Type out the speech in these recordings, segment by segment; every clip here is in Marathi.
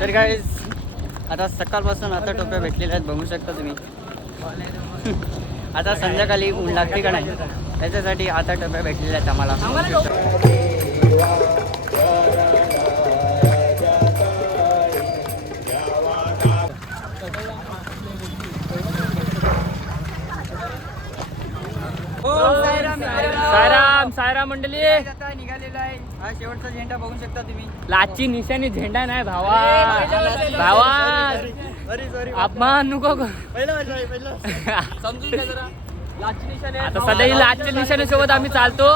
तर काय आता सकाळपासून आता टोप्या भेटलेल्या आहेत बघू शकता तुम्ही. आता संध्याकाळी ऊन लागते का नाही? त्याच्यासाठी आता टोप्या भेटलेल्या आहेत आम्हाला. सायराम मंडळी. आता निघालेला आहे. हा शेवटचा झेंडा बघू शकता तुम्ही. लाची निशाणी झेंडा नाही भावा. भावा. सॉरी सॉरी अपमान नको. समजून घ्या जरा. लाची निशाणे आता सध्या ही लाचच्या निशाणी सोबत आम्ही चालतो.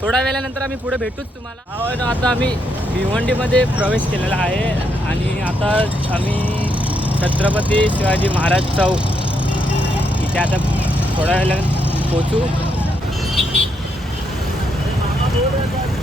थोड्या वेळानंतर आम्ही पुढे भेटूच तुम्हाला. आता आम्ही भिवंडीमध्ये प्रवेश केलेला आहे. आणि आता आम्ही छत्रपती शिवाजी महाराज चौक. इथे आता थोड्या वेळानं पोचू Good, everybody.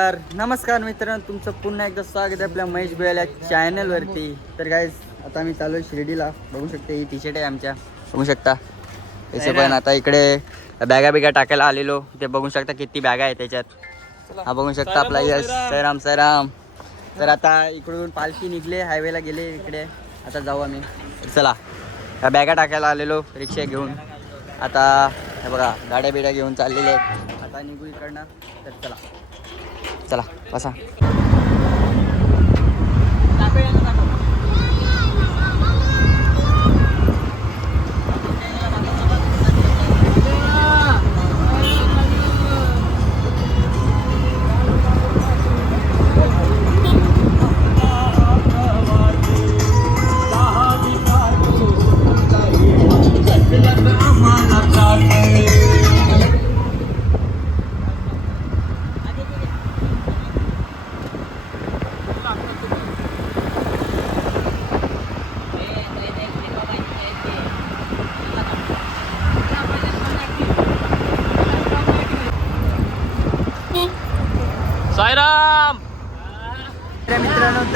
तर नमस्कार मित्रांनो तुमचं पुन्हा एकदा स्वागत आहे आपल्या महेश गोयल या चॅनलवरती तर काय आता आम्ही चालू आहे शिर्डीला. बघू शकता ही टी शर्ट आहे आमच्या. बघू शकता. तसे पण आता इकडे बॅगा बिगा टाकायला आलेलो. ते बघू शकता किती बॅगा आहे त्याच्यात. हा बघू शकता आपला यश. सैराम सैराम तर आता इकडून पालखी निघले हायवेला गेले इकडे. आता जाऊ आम्ही. चला. ह्या बॅगा टाकायला आलेलो रिक्षा घेऊन. आता हे बघा गाड्या बिड्या घेऊन चाललेले आहेत. आता निघू इकडनं. तर चला. चला बसा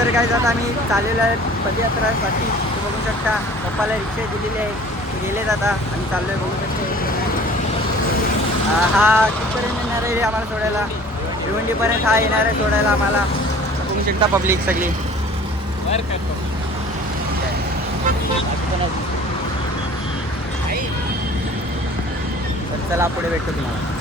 तर काय जात आम्ही चाललेलो आहे पदयात्रासाठी. बघू शकता पप्पाला रिक्षा दिलेली आहे. गेले जाता आता. आम्ही चाललोय बघू शकते. हा कितीपर्यंत येणार आहे रे आम्हाला सोडायला. भिवंडीपर्यंत हा येणार आहे सोडायला आम्हाला. बघू शकता पब्लिक सगळी. तर चला पुढे भेटतो तुम्हाला.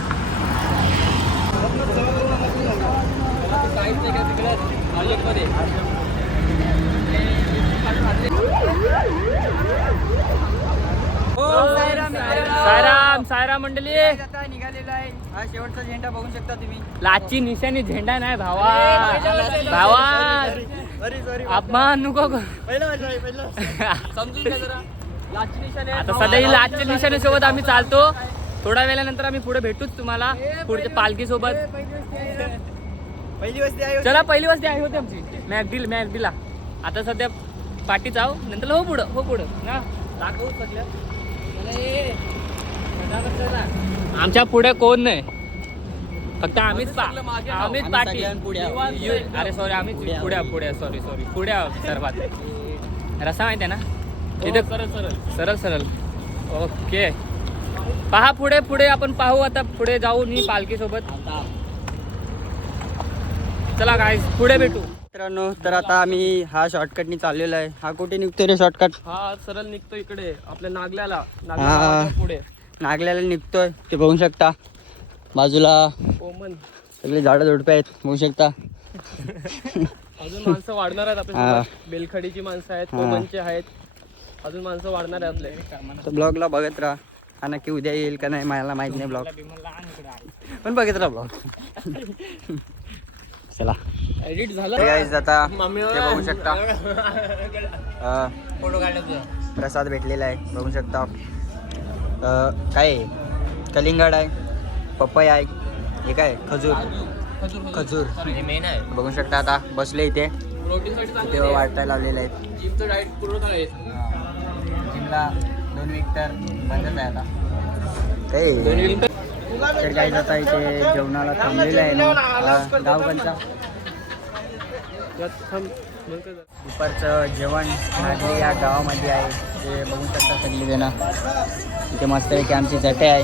सायराम सायराम मंडळी. निघालेला आहे हा शेवटचा झेंडा बघू शकता तुम्ही लाची निशाणी झेंडा नाही भावा. भावा. अपमान नको आता सध्या ही लाचच्या निशाणी सोबत आम्ही चालतो. थोड्या वेळानंतर आम्ही पुढे भेटूच तुम्हाला. पुढच्या पालखी सोबत. पहिली वस्ती आहे चला पहिली वस्ती आहे होती आमची. मॅगडील मॅगडीला आता सध्या पाठी जाऊ नंतर हो पुढं हो पुढं. ना दाखवू आमच्या पुढे कोण नाही? फक्त आम्हीच आम्हीच आम्ही पाठी. अरे सॉरी आम्हीच पुढे पुढे सॉरी सॉरी पुढे आहोत सर्वात. रस्ता माहिती आहे ना? तिथे सरळ सरळ. सरळ सरळ. ओके. पहा पुढे पुढे आपण पाहू आता. पुढे जाऊ मी पालखी सोबत चला काय पुढे भेटू. मित्रांनो तर आता आम्ही हा शॉर्टकटनी चाललेलो आहे. हा कुठे निघतोय रे शॉर्टकट हा सरळ निघतो इकडे आपल्या नागल्याला. नागल्याला पुढे. नागल्याला निघतोय ते बघू शकता. बाजूला ओमन सगळे झाडं झुडपे आहेत बघू शकता. अजून माणसं वाढणार आहेत. आपल्या बेलखडीची माणसं आहेत हा. कोमनची आहेत. अजून माणसं वाढणार आहेत आपले. तर ब्लॉगला बघत राहा. हा नक्की उद्या येईल का नाही मला माहीत नाही ब्लॉग पण बघत राहा ब्लॉग चला. एडिट झालं. गाईज आता बघू शकता. फोटो प्रसाद भेटलेला आहे बघू शकता. अं, काय आहे? कलिंगड आहे पपई आहे हे काय? खजूर. खजूर मेन आहे. बघू शकता आता बसले इथे. इथे वाटायला लावलेले आहेत जिमचं डाएट पूर्ण आहे. जिमला दोन वीक तर बंदच आहे आता. काही तर काही जाता इथे जेवणाला थांबलेलं आहे ना. हा, गाव दुपारचं जेवण नागरी या गावामध्ये आहे. ते बघू शकता सगळी जण इथे मस्त की आमची जटे आहे.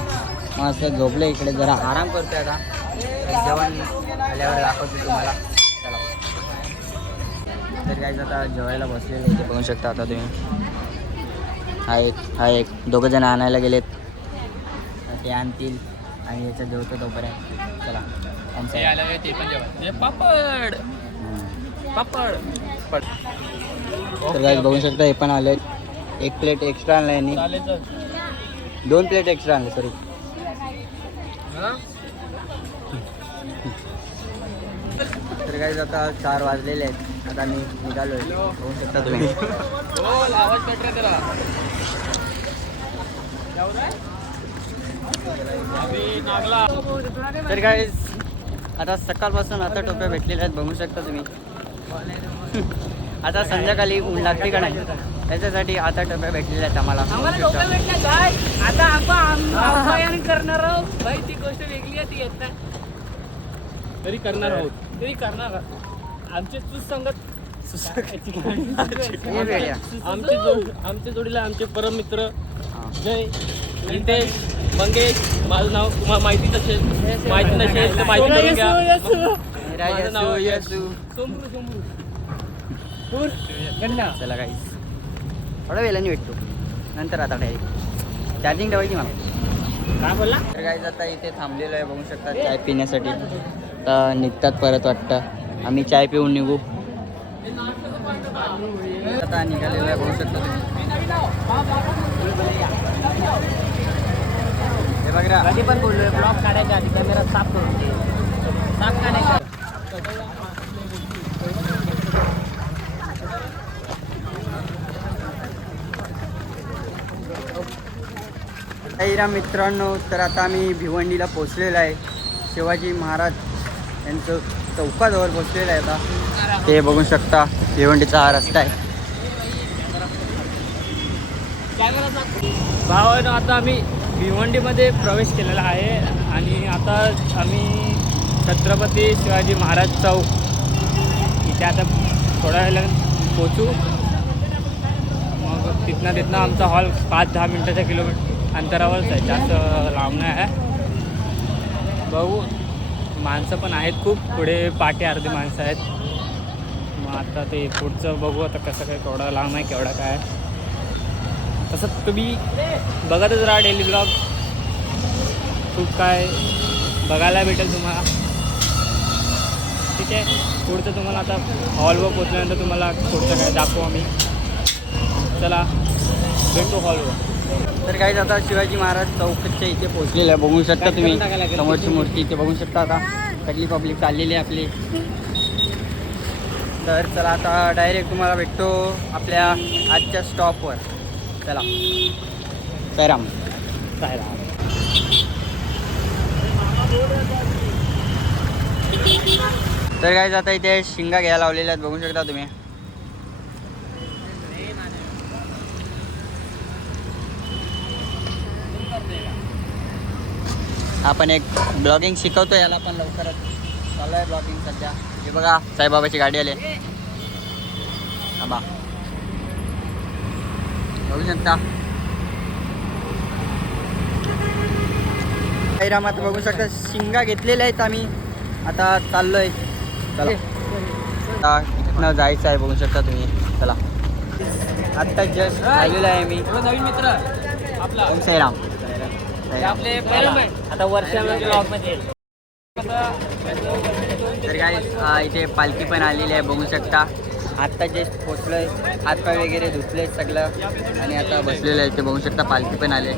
मस्त झोपलं इकडे जरा आराम करतोय आता. जेवण आल्यावर दाखवतो तुम्हाला. तर काय आता जेवायला बसले इथे बघू शकता आता तुम्ही. हा एक हा एक. दोघं जण आणायला गेलेत. ते आणतील. आणि याच्यात जेवतो तोपर्यंत. चला आमचं पापड! पापड! तर काय बघू शकता हे पण आले एक प्लेट एक्स्ट्रा आणलं यांनी. दोन प्लेट एक्स्ट्रा आणले सॉरी तर काय आता चार वाजलेले आहेत. आता मी निघालो आहे बघू शकता तुम्ही. तर काय आता सकाळपासून आता टोप्या भेटलेल्या आहेत बघू शकता तुम्ही. आता संध्याकाळी ऊन लागते का नाही? त्याच्यासाठी आता टोप्या भेटलेल्या आहेत आम्हाला. आता आपण करणार आहोत. भाई ती गोष्ट वेगळी आहे ती येत नाही. तरी करणार आहोत. तरी करणार आहोत. आमचे. आमची जोड आमच्या जोडीला आमचे परम मित्र. जय रितेश. मंगेश माझं नाव तुम्हाला माहितीच असेल माहिती नसेल तर माहिती करून घ्या. माझं नाव यश. सोमरू सोमरू. चला काही थोड्या वेळाने भेटतो. नंतर आता डायरेक्ट चार्जिंग ठेवायची मला. काय बोलला? तर काही आता इथे थांबलेलो आहे बघू शकता चाय पिण्यासाठी. आता निघतात परत वाटतं. आम्ही चाय पिऊन निघू. आता निघालेलो आहे बघू शकता तुम्ही. कधी पण बोललोय ब्लॉग काढायच्या आधी कॅमेरा साफ करून दे. साफ काढायचा राम मित्रांनो तर आता आम्ही भिवंडीला पोचलेलो आहे. शिवाजी महाराज यांचं चौकाजवळ पोचलेलं आहे आता. ते बघू शकता भिवंडीचा हा रस्ता आहे. भावानं आता आम्ही भिवंडीमध्ये प्रवेश केलेला आहे आणि आता आम्ही छत्रपती शिवाजी महाराज चौक इथे आता थोड्या वेळेला पोचू मग तिथनं तिथनं आमचा हॉल पाच दहा मिनटाच्या किलोमीटर अंतरावरच आहे जास्त लांब नाही आहे. बघू. माणसं पण आहेत खूप. पुढे पाठी अर्धी माणसं आहेत. मग आता ते पुढचं बघू आता कसं काय केवढा लांब आहे केवढा काय तसं तुम्ही बघतच राहा डेली ब्लॉग. खूप काय बघायला भेटेल तुम्हाला. ठीक आहे. पुढचं तुम्हाला आता हॉलवर पोचल्यानंतर तुम्हाला पुढचं काय दाखवू आम्ही. चला भेटू हॉलवर तर काही आता शिवाजी महाराज चौकच्या इथे पोहोचलेलं आहे. बघू शकता तुम्ही. समोरची मूर्ती इथे बघू शकता आता. सगळी पब्लिक चाललेली आहे आपली. तर चला आता डायरेक्ट तुम्हाला भेटतो आपल्या आजच्या स्टॉपवर चला. सैराम तर काय आता इथे शिंगा घ्यायला लावलेल्या आहेत. बघू शकता तुम्ही. आपण एक ब्लॉगिंग शिकवतो याला पण लवकरच. चालू आहे ब्लॉगिंग सध्या. हे बघा साईबाबाची गाडी आली. थांबा. बघू शकता साईरामात बघू शकता शिंगा घेतलेल्या आहेत आम्ही. आता चाललोय. चला. आता इथनं जायचं आहे बघू शकता तुम्ही. चला. आत्ता जस्ट आलेलो आहे मी. नवीन मित्र. आपला. ओम साईराम. आपले आता वर्षा तर काय इथे पालखी पण आलेली आहे बघू शकता. आत्ता जस्ट पोचलोय हातपाय वगैरे धुतले सगळं आणि आता बसलेलं आहे ते बघू शकता पालखी पण आले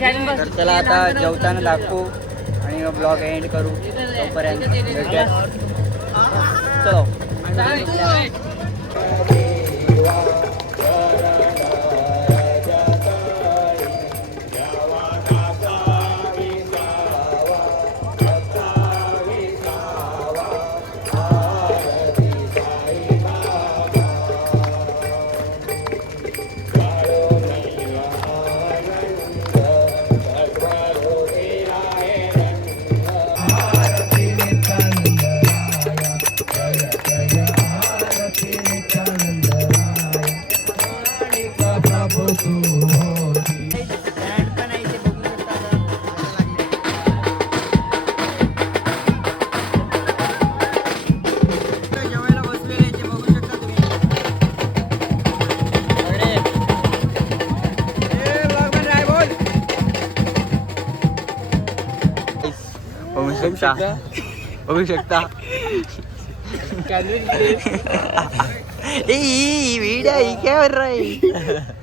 तर चला आता जेवताना दाखवू आणि ब्लॉग एंड करू तोपर्यंत चलो. शकता? बघू शकता? ए वीडियो क्या कर रहा है